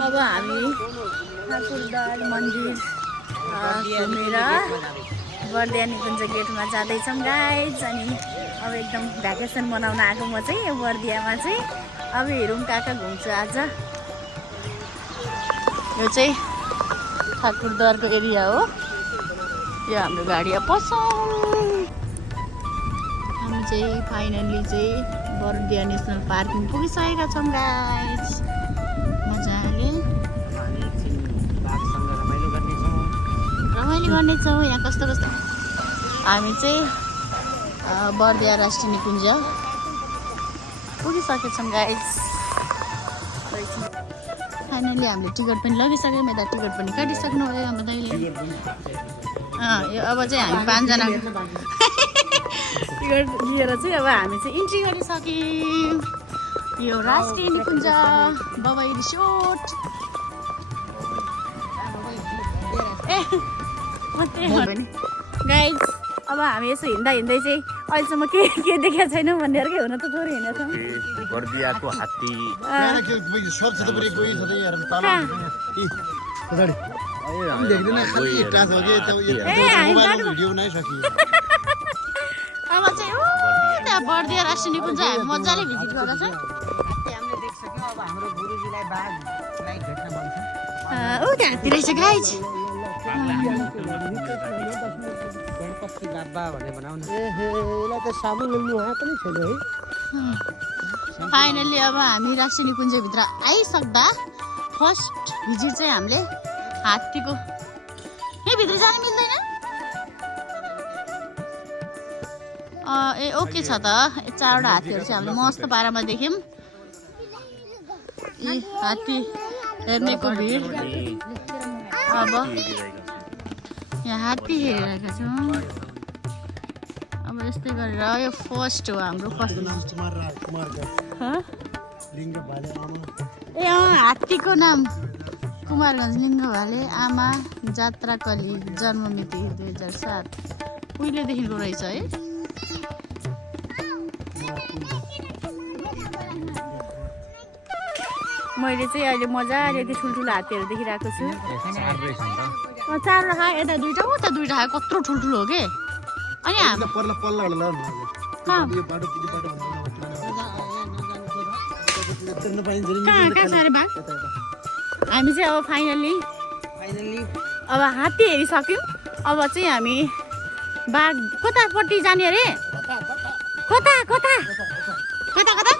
अब हामी ठाकुरद्वार मन्दिर घुमेर बर्दिया निकुञ्ज गेटमा जाँदैछौँ गाइज। अनि अब एकदम भ्याकेसन मनाउन आएको म चाहिँ यो बर्दियामा चाहिँ। अब हेरौँ कहाँ कहाँ घुम्छु आज। यो चाहिँ ठाकुरद्वारको एरिया हो। यो हाम्रो गाडी पसौँ। हामी चाहिँ फाइनल्ली चाहिँ बर्दिया नेसनल पार्कमा पुगिसकेका छौँ गाइज। मजाले रमाइलो गर्नेछौँ। यहाँ कस्तो कस्तो हामी चाहिँ बर्दिया राष्ट्रिय निकुञ्ज पुगिसकेछौँ गाइज। फाइनली हामीले टिकट पनि लगिसक्यौँ। यता टिकट पनि काटिसक्नु भयो हाम्रो दाइले। यो अब चाहिँ हामी 5 जना टिकट लिएर चाहिँ अब हामी चाहिँ इन्ट्री गरिसक्यौँ यो राष्ट्रिय निकुञ्ज बबाई रिसोर्ट। गाइज अब हामी यसो हिँड्दा हिँड्दै चाहिँ अहिलेसम्म के देखाएको छैनौँ भनेर के हुन त थोरै हिँडेको छौँ। बर्दियाको हात्ती अब चाहिँ त्यहाँ बर्दिया राष्ट्रिय निकुञ्ज हामी मजाले भिजिट गरेका छौँ। ऊ त्यहाँ हात्ती रहेछ गाइज। फाइनली अब हामी राष्ट्रिय निकुञ्जभित्र आइसक्दा फर्स्ट भिजिट चाहिँ हामीले हात्तीको यहीँभित्र जानु मिल्दैन। ए ओके छ त। 4वटा हात्तीहरू चाहिँ हामीले मस्त पारामा देख्यौँ। यी हात्ती हेर्नेको भिड। अब यहाँ हात्ती हेरिरहेका छौँ। अब यस्तै गरेर यो फर्स्ट हो हाम्रो ए हात्तीको नाम कुमारगञ्ज लिङ्ग भाले। आमा जात्राकली। जन्ममिति 2007। उहिलेदेखिको रहेछ है। मैले चाहिँ अहिले मजाले यति ठुल्ठुलो हात्तीहरू देखिरहेको छु। 4 राखा यता 2टा उता 2टा कत्रो ठुल्ठुलो हो के। अनि कहाँ साह्रै बा हामी चाहिँ अब फाइनल्ली अब हात्ती हेरिसक्यौँ। अब चाहिँ हामी बाघ कतापट्टि जाने अरे। कता कता कता कता